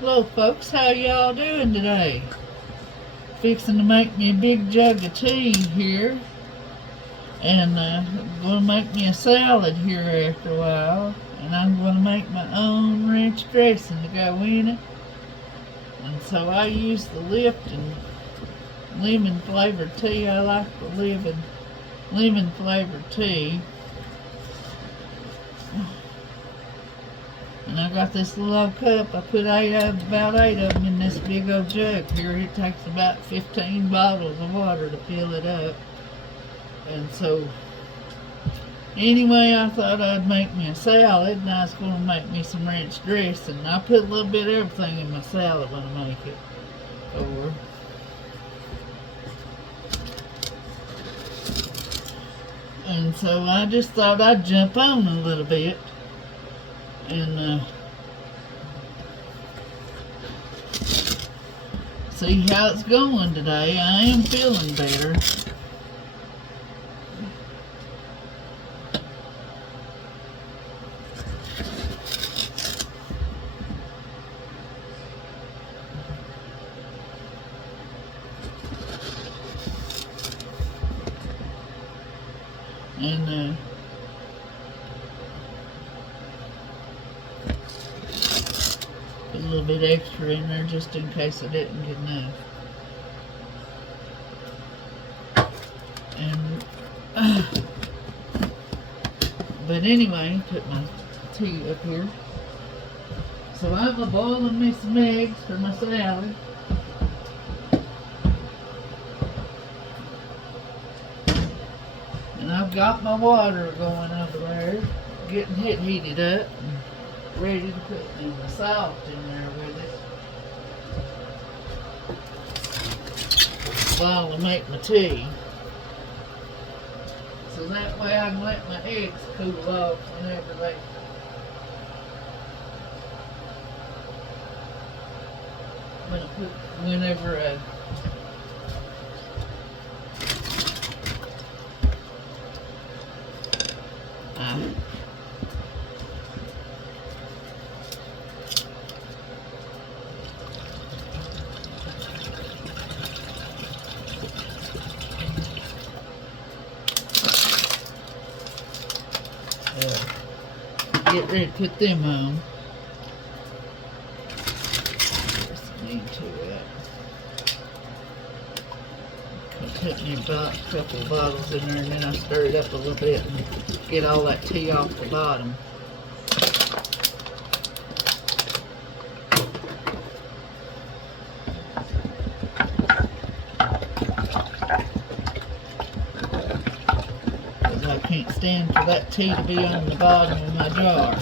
Hello folks, how y'all doing today? Fixing to make me a big jug of tea here, and gonna make me a salad here after a while, and I'm gonna make my own ranch dressing to go in it. And so I use the Lipton lemon flavored tea. I like the lemon flavored tea. And I got this little cup. I put about eight of them in this big old jug here. It takes about 15 bottles of water to fill it up. And so, anyway, I thought I'd make me a salad, and I was going to make me some ranch dressing. I put a little bit of everything in my salad when I make it. And so I just thought I'd jump on a little bit and see how it's going today. I am feeling better. And put a little bit extra in there just in case I didn't get enough. And but anyway, put my tea up here. So I'm boiling me some eggs for my salad. And I've got my water going over there, getting it heated up, and ready to put the salt in there with it while I make my tea. So that way I can let my eggs cool off whenever get ready to put them on. There's some into it. Put me a couple of bottles in there, and then I stir it up a little bit and get all that tea off the bottom. I can't stand for that tea to be on the bottom of my jar.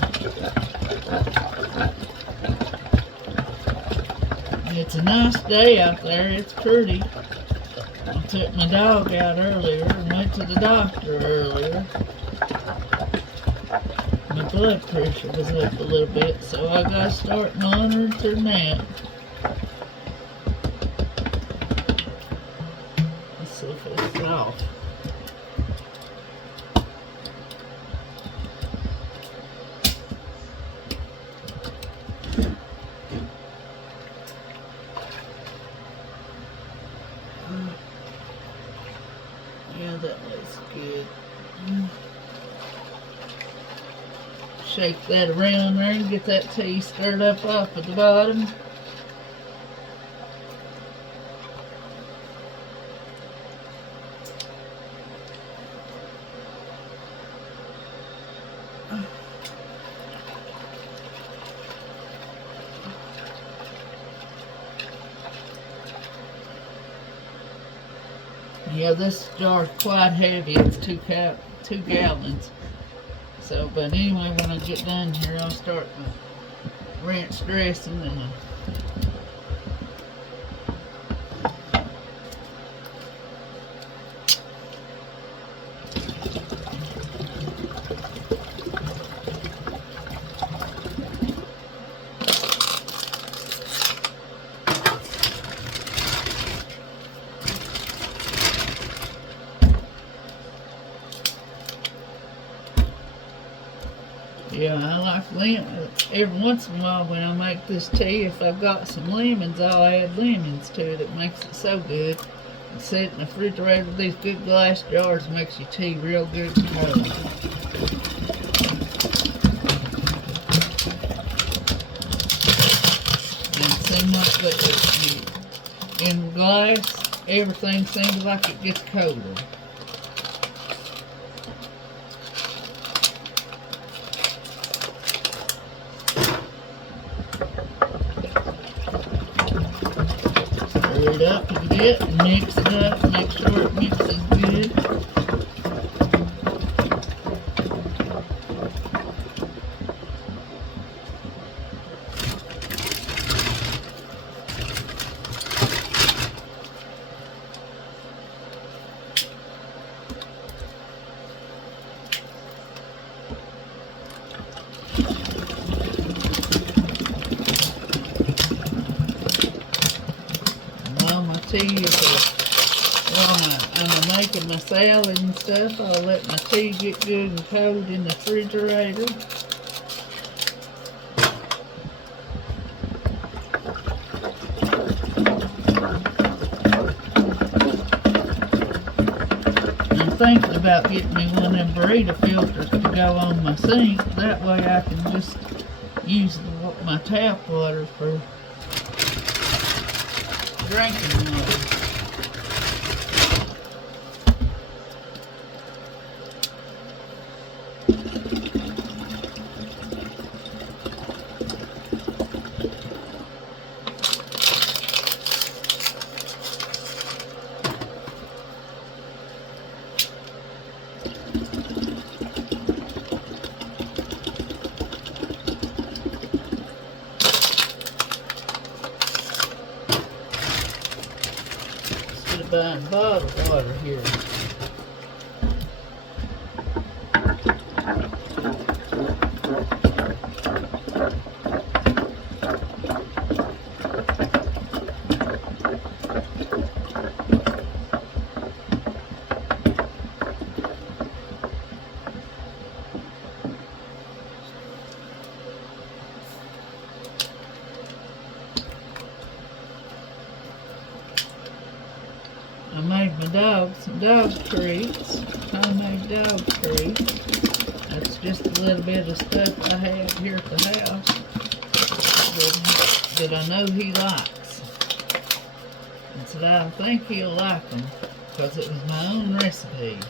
It's a nice day out there. It's pretty. I took my dog out earlier and went to the doctor earlier. My blood pressure was up a little bit, so I got to start monitoring that. Let's see if it's off. Yeah, that looks good. Shake that around there and get that tea stirred up off at the bottom. Yeah, this jar's quite heavy. It's 2 gallons. So, but anyway, when I get done here, I'll start my ranch dressing and yeah, I like lemon. Every once in a while when I make this tea, if I've got some lemons, I'll add lemons to it. It makes it so good. And set it in the refrigerator with these good glass jars, makes your tea real good and cold. And it seems like that in glass, everything seems like it gets colder. Stir it up a bit and mix it up, make sure it mixes good. Tea while I'm making my salad and stuff, I'll let my tea get good and cold in the refrigerator. I'm thinking about getting me one of them burrito filters to go on my sink. That way I can just use my tap water for drinking water. Buying bottled water here. I made my dog some dog treats, homemade dog treats. That's just a little bit of stuff I have here at the house that I know he likes. And so I think he'll like them because it was my own recipe.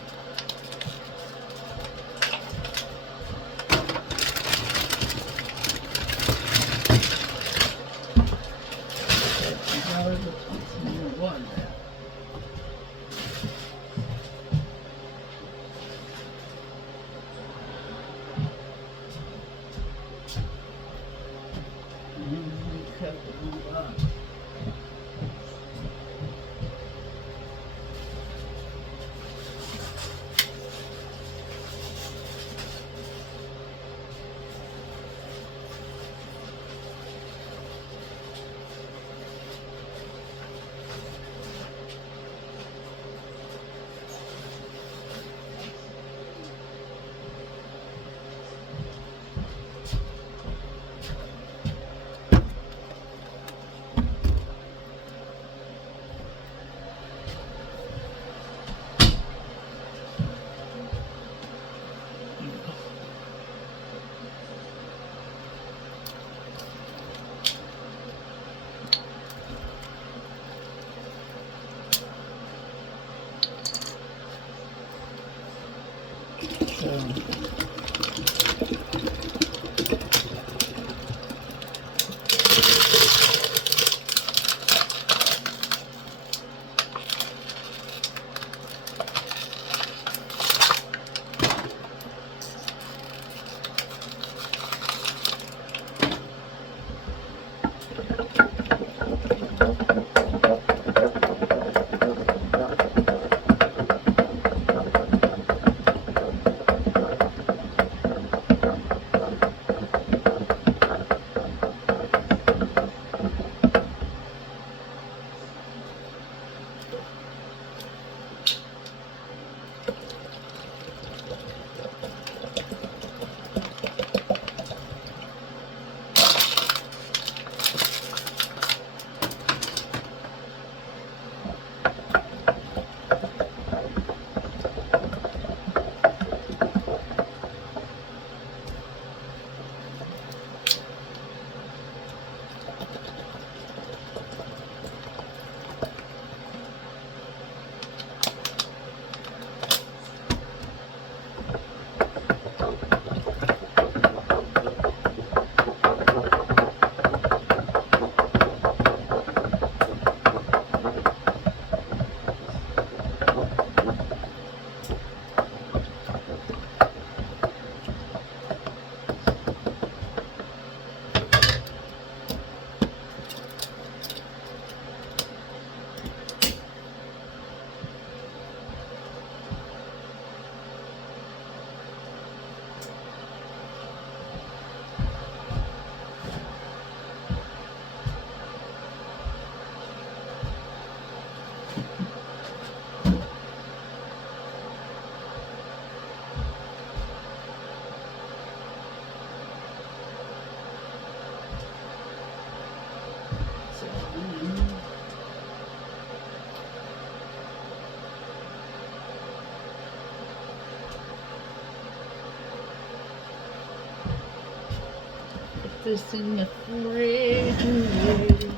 this in the refrigerator.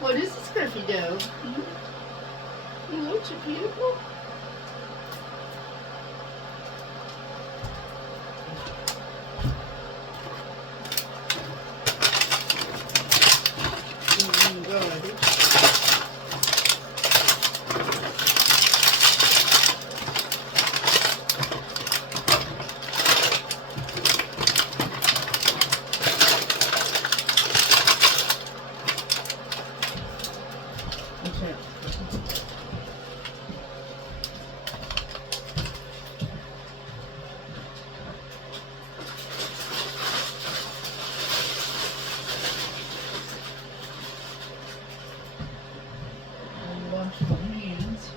What is a scruffy dog? You look so beautiful. Wash my hands.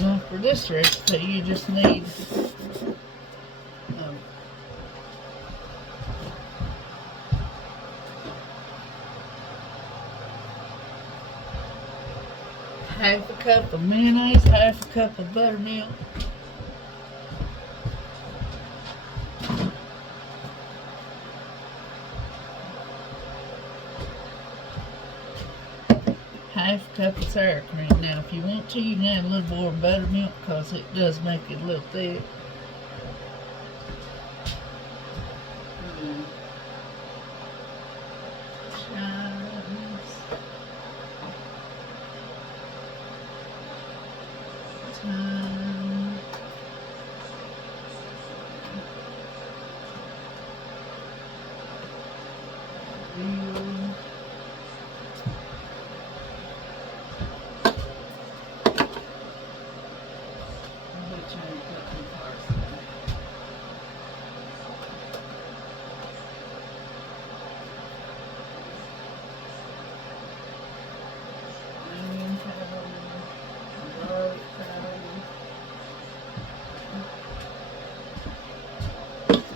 Now for this recipe, you just need half a cup of mayonnaise, half a cup of buttermilk, half a cup of sour cream. Now if you want to, you can add a little more buttermilk because it does make it a little thick.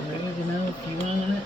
Oregano if you want it.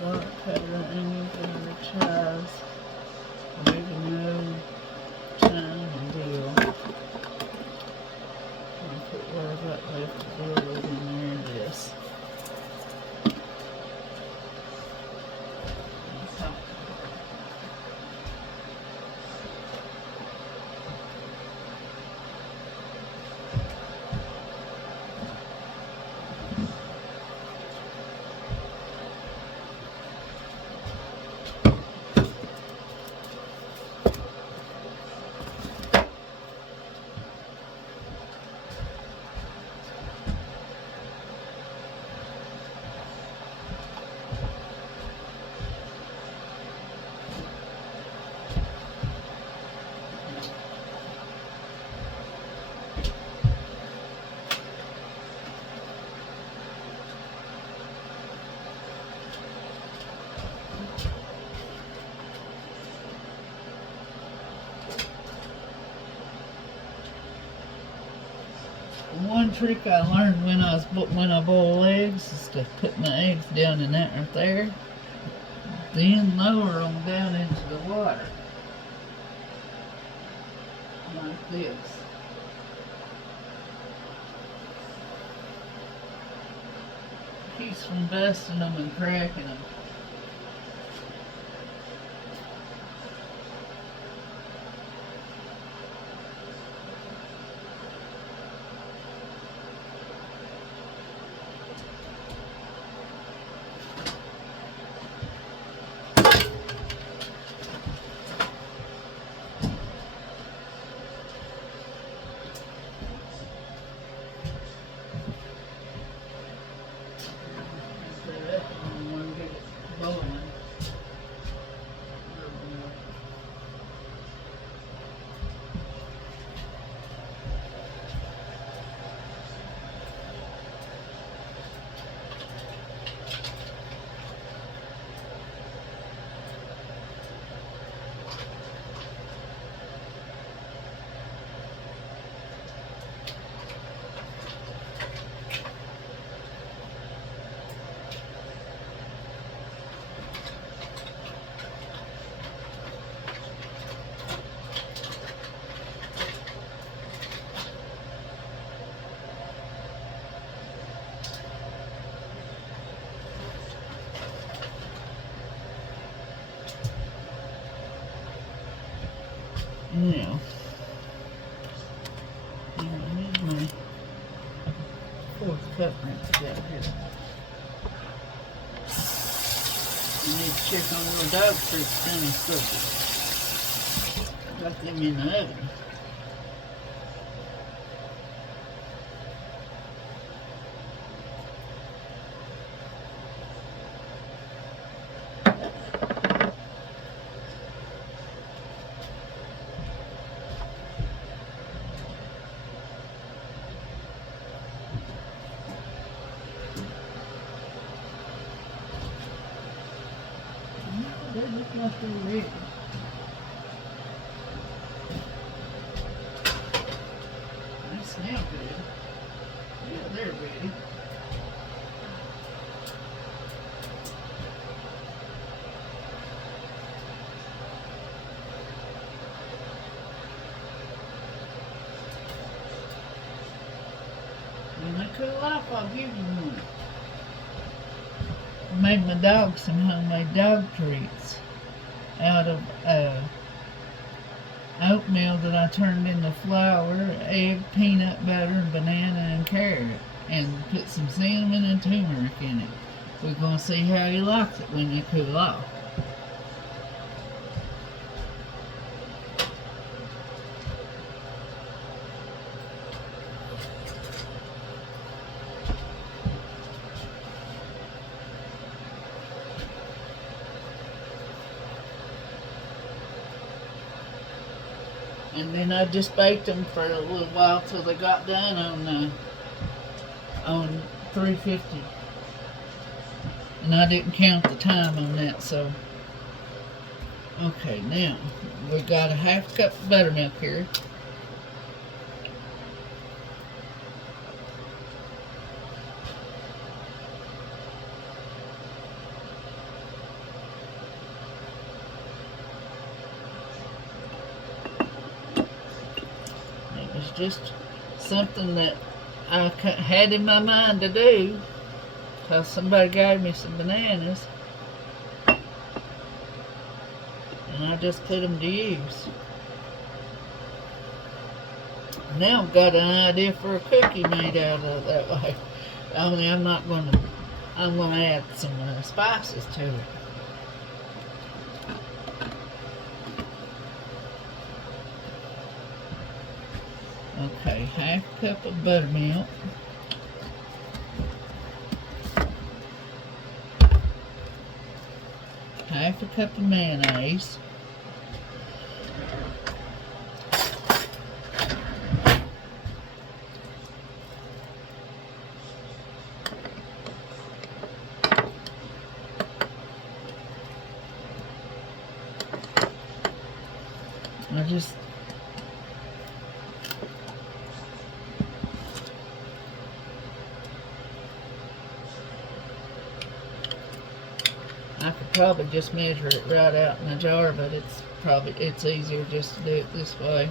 Garlic powder, onion powder, chives, oregano, thyme, and dill. I'll put what I've got left to boil in there and this. One trick I learned when I boil eggs is to put my eggs down in that right there, then lower them down into the water like this. Keeps from busting them and cracking them. Now, I need my fourth cup right down here. I need to check on little dog treats down and stuff. Got them in the oven. They look like they're ready. They smell good. Yeah, they're ready. When they cool off, I'll give you one. I made my dog some homemade dog treats out of oatmeal that I turned into flour, egg, peanut butter, banana, and carrot, and put some cinnamon and turmeric in it. We're going to see how he likes it when they cool off. And then I just baked them for a little while till they got done on 350. And I didn't count the time on that, so. Okay, now we got a half cup of buttermilk here. It was just something that I had in my mind to do because somebody gave me some bananas and I just put them to use. Now I've got an idea for a cookie made out of that way. Only I'm going to add some spices to it. Okay, half cup of buttermilk. Half a cup of mayonnaise. I could probably just measure it right out in a jar, but it's easier just to do it this way.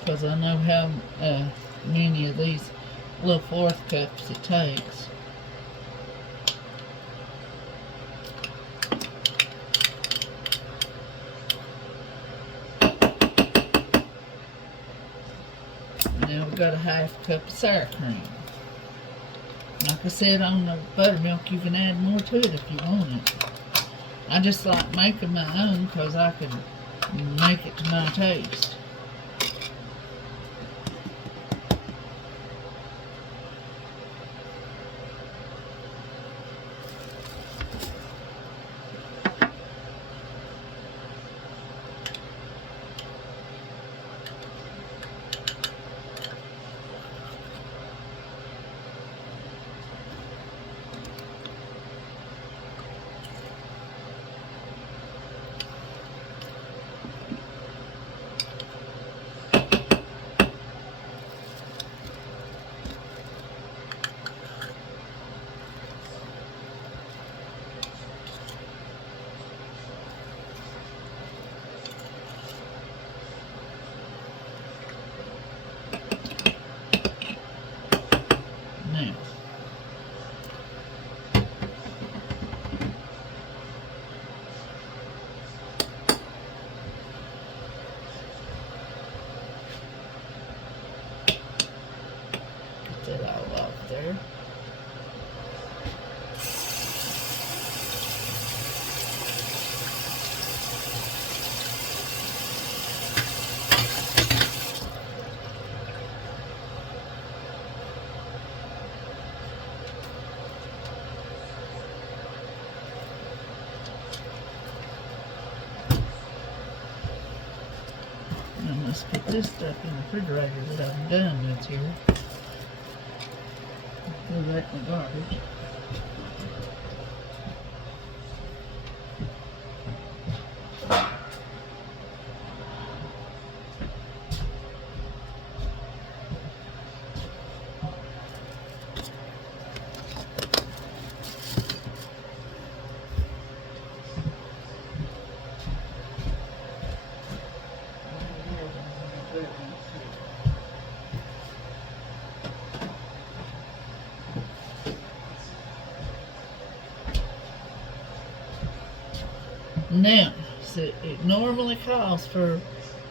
Because I know how many of these little 1/4 cups it takes. Now we've got a half cup of sour cream. Like I said, on the buttermilk, you can add more to it if you want it. I just like making my own because I can make it to my taste. Now, get that all off there. And let's put this stuff in the refrigerator that I'm done with here. Throw that in the garbage. Now, so it normally calls for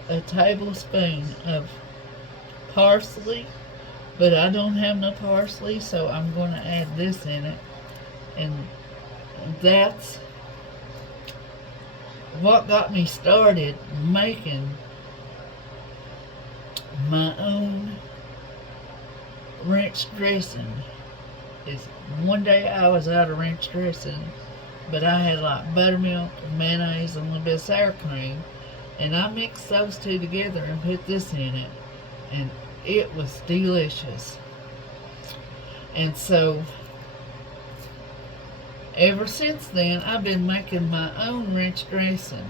a tablespoon of parsley, but I don't have no parsley, so I'm going to add this in it. And that's what got me started making my own ranch dressing. Is one day I was out of ranch dressing, but I had like buttermilk and mayonnaise and a little bit of sour cream, and I mixed those two together and put this in it, and it was delicious. And so ever since then, I've been making my own ranch dressing.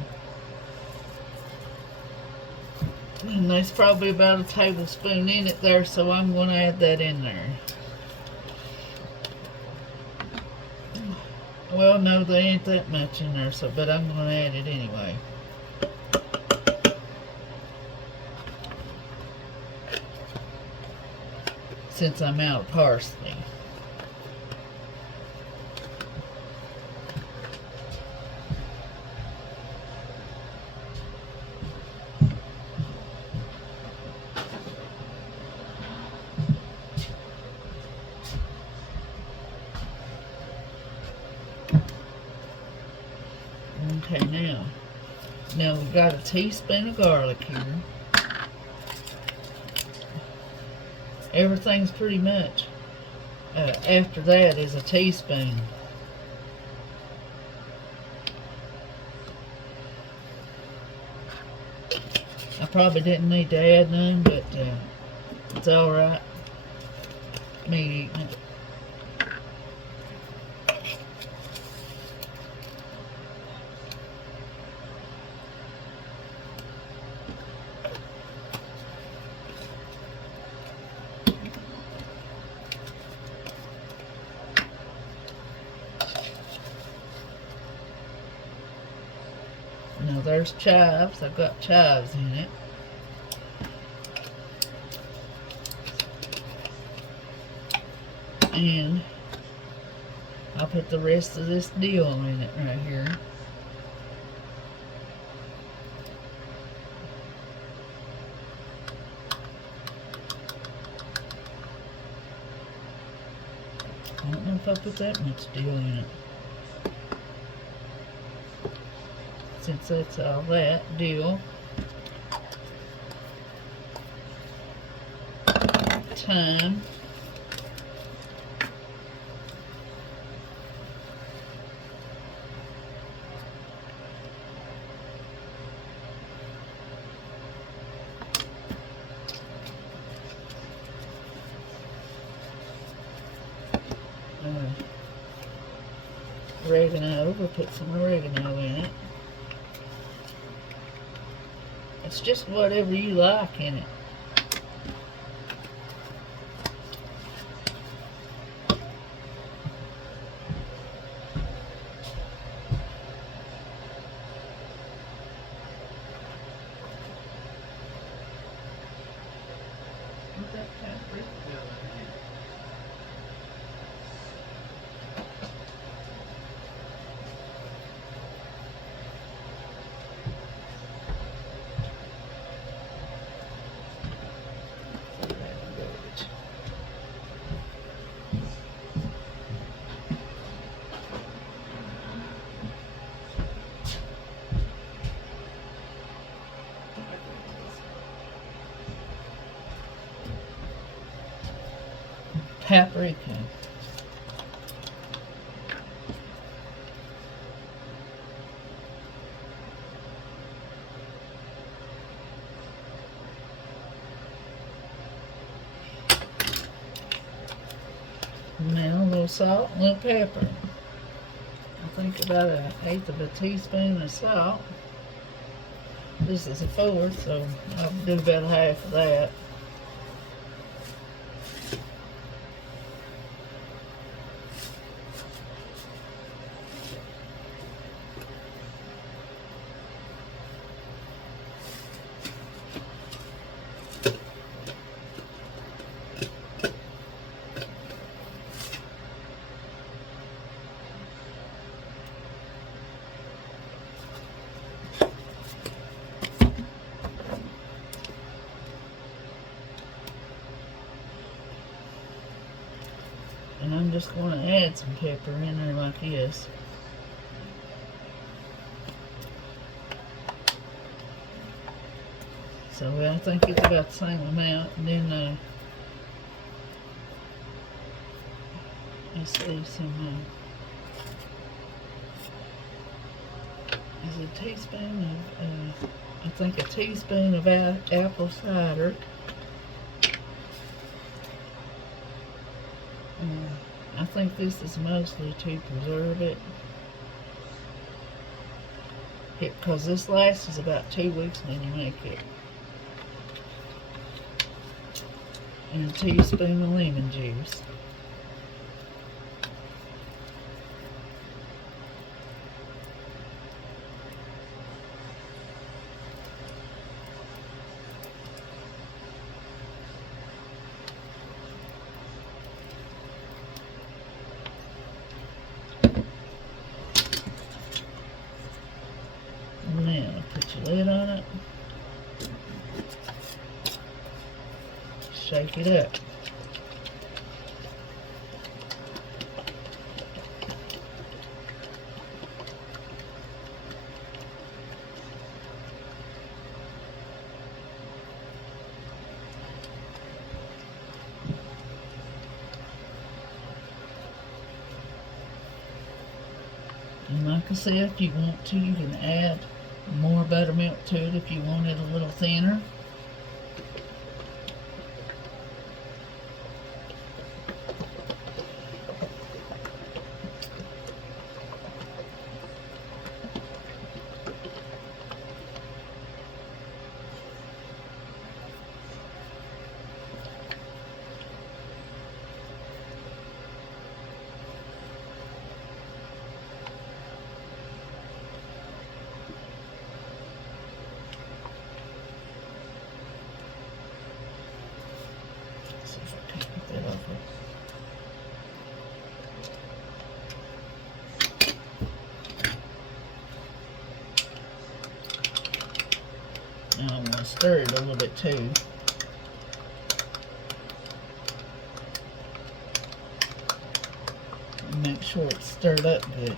And there's probably about a tablespoon in it there, so I'm going to add that in there. Well, no, there ain't that much in there, so but I'm going to add it anyway. Since I'm out of parsley. Okay, now we've got a teaspoon of garlic here. Everything's pretty much after that is a teaspoon. I probably didn't need to add none, but it's alright. Me eating it. Now there's chives. I've got chives in it. And I'll put the rest of this dill in it right here. I don't know if I put that much dill in it. Since that's all that dill. Thyme. Oregano. We'll put some oregano in it. It's just whatever you like in it. Paprika. Now a little salt, a little pepper. I think about 1/8 of a teaspoon of salt. This is a 4th, so I'll do about half of that. And I'm just going to add some pepper in there like this. So I think it's about the same amount. And then let's see, some is a teaspoon of I think a teaspoon of apple cider. I think this is mostly to preserve it. Because this lasts about 2 weeks when you make it. And a teaspoon of lemon juice. Now, put your lid on it. Shake it up. And like I said, if you want to, you can add more buttermilk to it if you want it a little thinner. See if I can get that off of. Now I'm going to stir it a little bit too. And make sure it's stirred up good.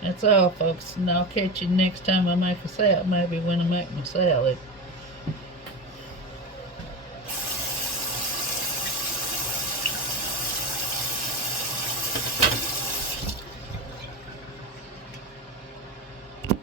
That's all, folks, and I'll catch you next time I make a salad, maybe when I make my salad.